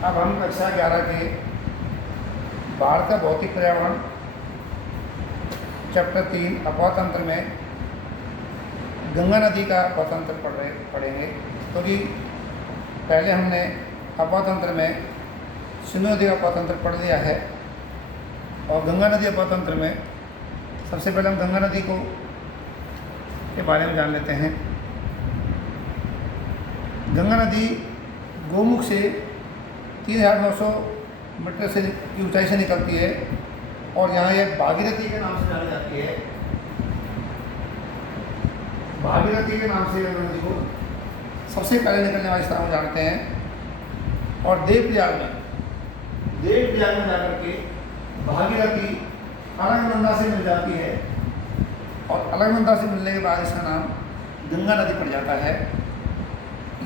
अब हम कक्षा 11 के भारत का भौतिक पर्यावरण चैप्टर 3 अपवातंत्र में गंगा नदी का अपवातंत्र पढ़ेंगे। क्योंकि पहले हमने अपवातंत्र में सिंधु नदी का अपवातंत्र पढ़ लिया है और गंगा नदी अपवातंत्र में सबसे पहले हम गंगा नदी के बारे में जान लेते हैं। गंगा नदी गोमुख से 3900 मीटर से की ऊंचाई से निकलती है और यहाँ यह भागीरथी के नाम से जानी जाती है। भागीरथी के नाम से गंगा नदी को सबसे पहले निकलने वाले स्थान को जानते हैं। और देवप्रयाग में जाकर के भागीरथी अलकनंदा से मिल जाती है और अलकनंदा से मिलने के बाद इसका नाम गंगा नदी पड़ जाता है।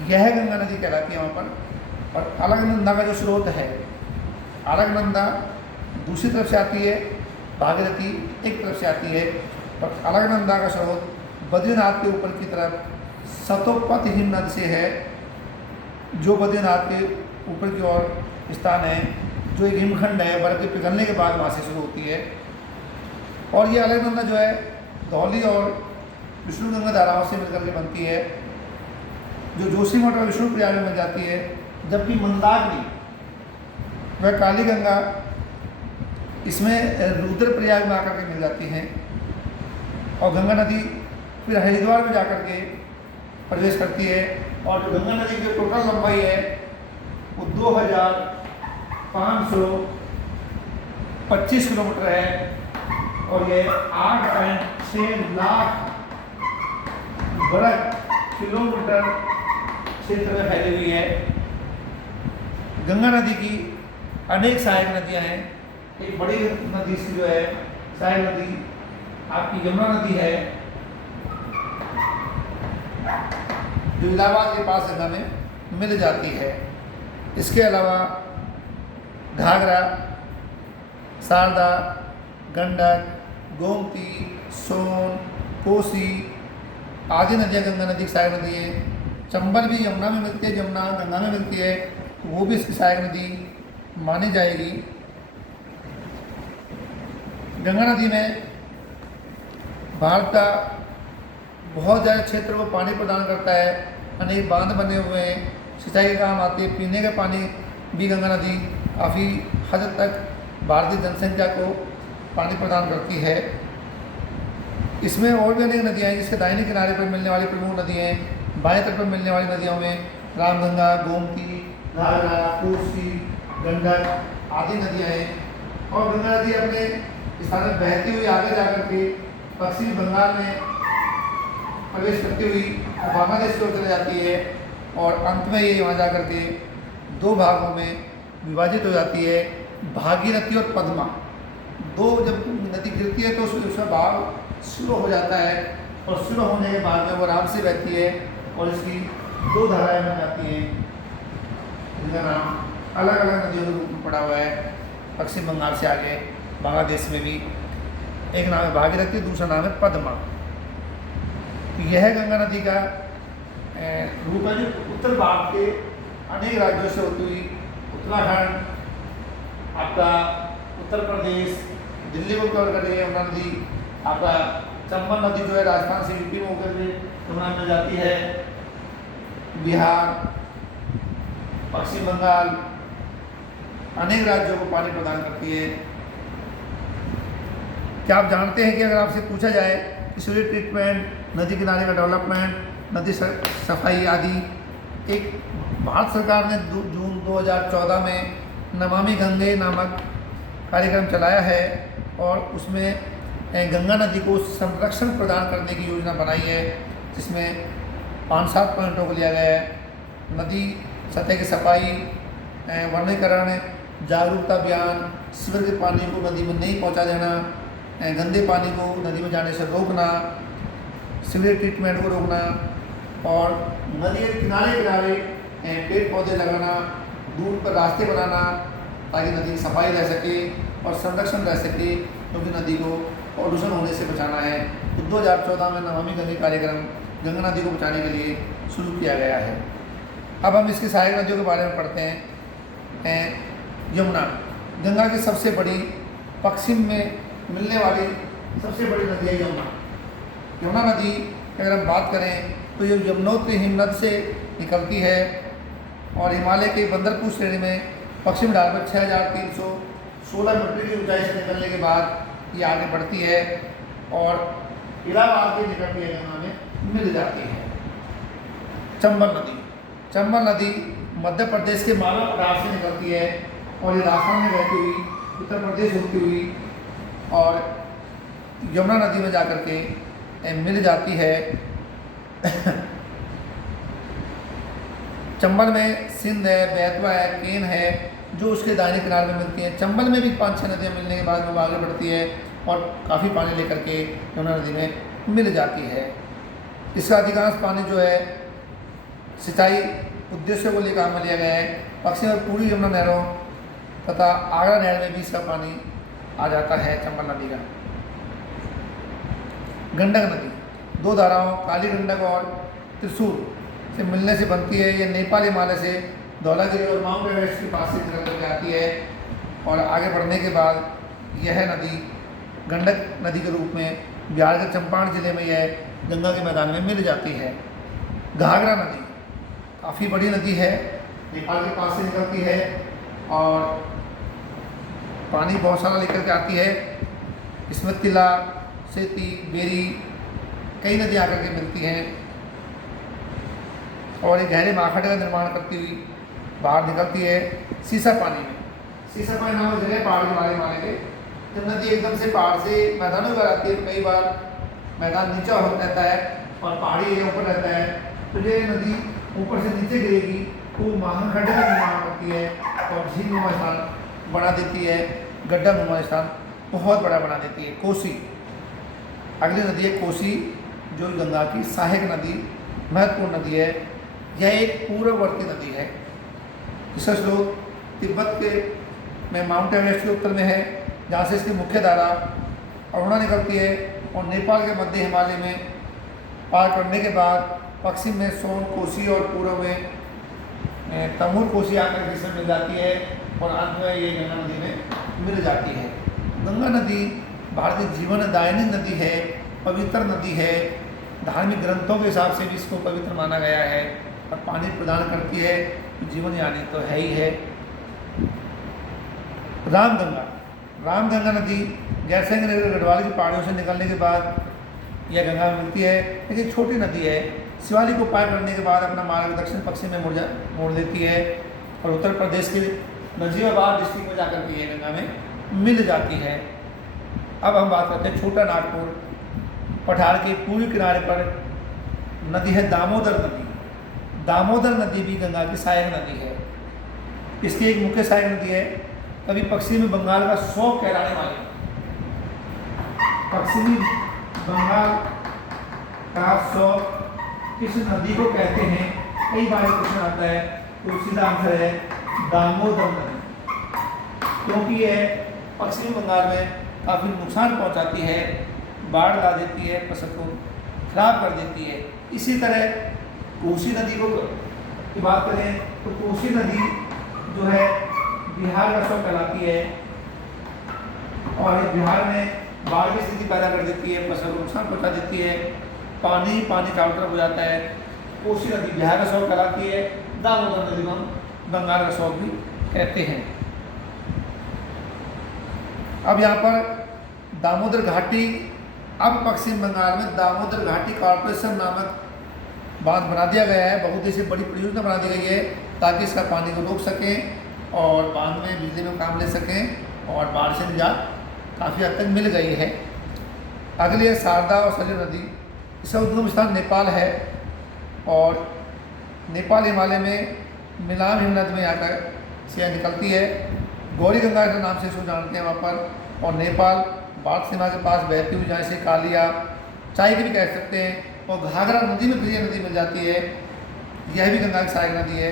यह गंगा नदी कहलाती है वहाँ पर। और अलकनंदा का जो स्रोत है, अलकनंदा दूसरी तरफ से आती है, भागीरथी एक तरफ से आती है। और अलकनंदा का स्रोत बद्रीनाथ के ऊपर की तरफ सतोपथ हिमनद से है, जो बद्रीनाथ के ऊपर की ओर स्थान है, जो एक हिमखंड है, बर्फ के पिघलने के बाद वहाँ से शुरू होती है। और ये अलकनंदा जो है धौली और विष्णुगंगा धाराओं से मिलकर के बनती है, जो जोशीमठ और विष्णुप्रयाग में मिल जाती है। जबकि मंदाकिनी वह काली गंगा इसमें रुद्रप्रयाग में आकर के मिल जाती हैं। और गंगा नदी फिर हरिद्वार में जाकर के प्रवेश करती है। और जो गंगा नदी की टोटल लंबाई है वो 2525 किलोमीटर है और ये 8.6 लाख वर्ग किलोमीटर क्षेत्र में फैली हुई है। गंगा नदी की अनेक सहायक नदियां हैं। एक बड़ी नदी से जो है सहायक नदी आपकी यमुना नदी है, जो इलाहाबाद के पास गंगा में मिल जाती है। इसके अलावा घाघरा, शारदा, गंडक, गोमती, सोन, कोसी आदि नदियाँ गंगा नदी की सहायक नदी है। चंबल भी यमुना में मिलती है, जमुना गंगा में मिलती है, वो भी इसकी सहायक नदी मानी जाएगी। गंगा नदी में भारत का बहुत ज़्यादा क्षेत्र को पानी प्रदान करता है। अनेक बांध बने हुए हैं, सिंचाई के काम आते हैं। पीने का पानी भी गंगा नदी काफ़ी हद तक भारतीय जनसंख्या को पानी प्रदान करती है। इसमें और भी अनेक नदियाँ हैं, जिसके दाहिने किनारे पर मिलने वाली प्रमुख नदियाँ हैं। बाएं तट पर मिलने वाली नदियों में रामगंगा, गोमती, घाघरा, कोसी, गंडक आदि नदियाँ हैं। और गंगा नदी अपने स्थान में बहती हुई आगे जाकर के पश्चिमी बंगाल में प्रवेश करती हुई बांग्लादेश की ओर चली जाती है और अंत में ये वहाँ जाकर के दो भागों में विभाजित हो जाती है, भागीरथी और पद्मा। दो जब नदी गिरती है तो उसका भाग शुरू हो जाता है और शुरू होने के बाद में वो आराम से बहती है और इसकी दो धाराएं बन जाती हैं, जिनका नाम अलग अलग नदियों के रूप में पड़ा हुआ है। पश्चिम बंगाल से आगे बांग्लादेश में भी एक नाम है भागीरथी, दूसरा नाम है पद्मा। यह गंगा नदी का रूप है जो उत्तर भारत के अनेक राज्यों से होती हुई उत्तराखंड, आपका उत्तर प्रदेश, दिल्ली को कवर कर रही है यमुना नदी। आपका चंबल नदी जो है राजस्थान से यूपी में होकर के यमुना में जाती है। बिहार, पश्चिम बंगाल अनेक राज्यों को पानी प्रदान करती है। क्या आप जानते हैं कि अगर आपसे पूछा जाए कि सीवेज ट्रीटमेंट, नदी किनारे का डेवलपमेंट, नदी सफाई आदि, एक भारत सरकार ने जून 2014 में नमामि गंगे नामक कार्यक्रम चलाया है और उसमें गंगा नदी को संरक्षण प्रदान करने की योजना बनाई है, जिसमें 5-7 पॉइंटों को लिया गया है। नदी सतह की सफाई, वनीकरण, जागरूकता अभियान, सीवर के पानी को नदी में नहीं पहुंचा देना, गंदे पानी को नदी में जाने से रोकना, सीवेज ट्रीटमेंट को रोकना और नदी के किनारे किनारे पेड़ पौधे लगाना, दूर पर रास्ते बनाना ताकि नदी की सफाई रह सके और संरक्षण रह सके, क्योंकि नदी को प्रदूषण होने से बचाना है। तो 2014 में नमामि गंगे कार्यक्रम गंगा नदी को बचाने के लिए शुरू किया गया है। अब हम इसकी सहायक नदियों के बारे में पढ़ते हैं। यमुना, गंगा की सबसे बड़ी पश्चिम में मिलने वाली सबसे बड़ी नदी है यमुना। यमुना नदी की अगर हम बात करें तो ये यमुनोत्री हिमनद से निकलती है और हिमालय के बंदरपुर श्रेणी में पश्चिम ढाल पर 6316 मीटर की ऊंचाई से निकलने के बाद ये आगे बढ़ती है और इलाहाबाद के निकट में गंगा में मिल जाती है। चंबल नदी, चंबल नदी मध्य प्रदेश के मालवा पठार से निकलती है और ये राजस्थान में बहती हुई उत्तर प्रदेश होती हुई और यमुना नदी में जाकर के मिल जाती है। चंबल में सिंध है, बेतवा है, केन है जो उसके दाहिने किनारे में मिलती हैं। चंबल में भी 5-6 नदियाँ मिलने के बाद वो आगे बढ़ती है और काफ़ी पानी लेकर के यमुना नदी में मिल जाती है। इसका अधिकांश पानी जो है सिंचाई उद्देश्यों को लेकर काम में लिया गया है। पश्चिम और पूर्वी यमुना नहरों तथा आगरा नहर में भी इसका पानी आ जाता है चंबल नदी का। गंडक नदी 2 धाराओं काली गंडक और त्रिशूल से मिलने से बनती है। ये नेपाल हिमालय से धौलागिरी और माउंट एवरेस्ट के पास से निकल करके आती है और आगे बढ़ने के बाद यह नदी गंडक नदी के रूप में बिहार के चंपारण जिले में यह गंगा के मैदान में मिल जाती है। घाघरा नदी काफ़ी बड़ी नदी है, नेपाल के पास से निकलती है और पानी बहुत सारा लेकर के आती है। इसमें तिला, सेती, बेरी कई नदियाँ आकर के मिलती हैं और एक गहरे माखट का निर्माण करती हुई बाहर निकलती है सीसा पानी में। सीसा पानी नामक जगह पहाड़ के बारे माने के जब नदी एकदम से पहाड़ से मैदानों में आती है, कई बार मैदान नीचा हो रहता है और पहाड़ी एरिया ऊपर रहता है, तो ये नदी ऊपर से नीचे गिरेगी तो महाखंड का निर्माण करती है और झील नुमा स्थान बना देती है, गड्ढा नुमा स्थान बहुत बड़ा बना देती है। कोसी, अगली नदी है कोसी जो गंगा की सहायक नदी महत्वपूर्ण नदी है। यह एक पूर्ववर्ती नदी है। इसका स्रोत तिब्बत के में माउंट एवरेस्ट के उत्तर में है जहाँ से इसकी मुख्य धारा अरुणा निकलती है और नेपाल के मध्य हिमालय में पार करने के बाद पश्चिम में सोन कोसी और पूर्व में तमूर कोसी आकर जिसमें मिल जाती है और अंत में ये गंगा नदी में मिल जाती है। गंगा नदी भारतीय जीवन दायिनी नदी है, पवित्र नदी है। धार्मिक ग्रंथों के हिसाब से भी इसको पवित्र माना गया है और पानी प्रदान करती है, जीवन यानी तो है ही है। रामगंगा, रामगंगा नदी जैसलमेर नगर गढ़वाल की पहाड़ियों से निकलने के बाद यह गंगा में मिलती है, लेकिन छोटी नदी है। शिवालिक को पार करने के बाद अपना मार्ग दक्षिण पश्चिम में मोड़ देती है और उत्तर प्रदेश के नजीबाबाद डिस्ट्रिक्ट में जाकर के ये गंगा में मिल जाती है। अब हम बात करते हैं छोटा नागपुर पठार के पूर्वी किनारे पर नदी है दामोदर नदी। दामोदर नदी भी गंगा की सहायक नदी है। इसकी एक मुख्य सहायक नदी है कभी पश्चिमी बंगाल का 100 कहलाने वाली, पश्चिमी बंगाल का 100 किस नदी को कहते हैं, कई बार क्वेश्चन आता है, तो सीधा आंसर है दामोदर नदी, क्योंकि यह पश्चिमी बंगाल में काफ़ी नुकसान पहुंचाती है, बाढ़ ला देती है, फसल को खराब कर देती है। इसी तरह कोसी नदी की बात करें तो कोसी नदी जो है बिहार का 100 कहलाती है और बिहार में बाढ़ की स्थिति पैदा कर देती है, फसल को नुकसान पहुंचा देती है, पानी चारों तरफ हो जाता है। कोसी नदी बिहार का 100 कहलाती है। दामोदर नदी को हम बंगाल का 100 भी कहते हैं। अब यहाँ पर दामोदर घाटी, अब पश्चिम बंगाल में दामोदर घाटी कॉर्पोरेशन नामक बांध बना दिया गया है। बहुत ही बड़ी परियोजना बना दी गई है ताकि इसका पानी को रोक सकें और बांध में बिजली में काम ले सकें और बाढ़ से निजात काफ़ी हद तक मिल गई है। अगली है शारदा और सरयू नदी। इसका उद्गम स्थान नेपाल है और नेपाल हिमालय में मिलान हिमनद में आकर से निकलती है। गौरी गंगा के नाम से इसको जानते हैं वहाँ पर, और नेपाल भारत सीमा के पास बहती हुई जहाँ से कालिया चाय की भी कह सकते हैं, और घाघरा नदी में फिर ये नदी मिल जाती है। यह भी गंगा की सहायक नदी है।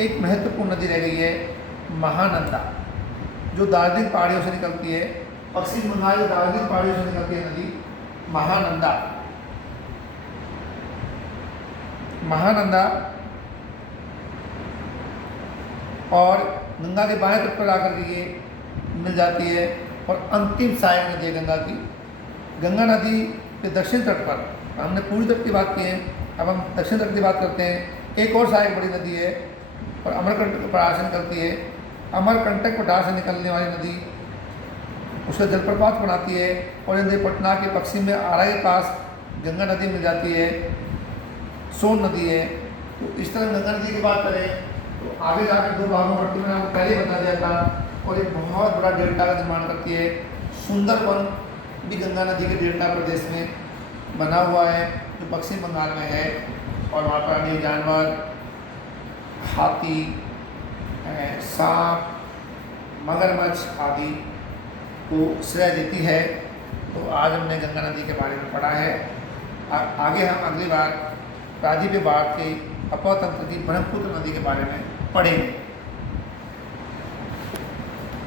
एक महत्वपूर्ण नदी रह गई है महानंदा, जो दार्जिलिंग पहाड़ियों से निकलती है। पश्चिम बंगाल दार्जिलिंग पहाड़ियों से निकलती है नदी महानंदा। महानंदा और गंगा के बाएं तट पर आकर के ये मिल जाती है। और अंतिम सहायक नदी है गंगा की। गंगा नदी के दक्षिण तट पर, हमने पूर्वी तट की बात की है, अब हम दक्षिण तट की बात करते हैं। एक और सहायक बड़ी नदी है और अमरकंटक पठार से निकलती है। अमरकंटक पठार से निकलने वाली नदी उसका जलप्रपात बनाती है और ये नदी पटना के पश्चिम में आरा के पास गंगा नदी मिल जाती है, सोन नदी है। तो इस तरह गंगा नदी की बात करें तो आगे जाकर दो भागों में बढ़ती, मैंने आपको पहले ही बता दिया था। और एक बहुत बड़ा डेल्टा का निर्माण करती है। सुंदरवन भी गंगा नदी के डेल्टा प्रदेश में बना हुआ है जो पश्चिम बंगाल में है। और वहाँ पर अनेक जानवर, हाथी, सांप, मगरमच्छ आदि को श्रेय देती है। तो आज हमने गंगा नदी के बारे में पढ़ा है। आगे हम अगली बार प्रादीप बाढ़ के अपतंत्र की ब्रह्मपुत्र नदी के बारे में पढ़ेंगे।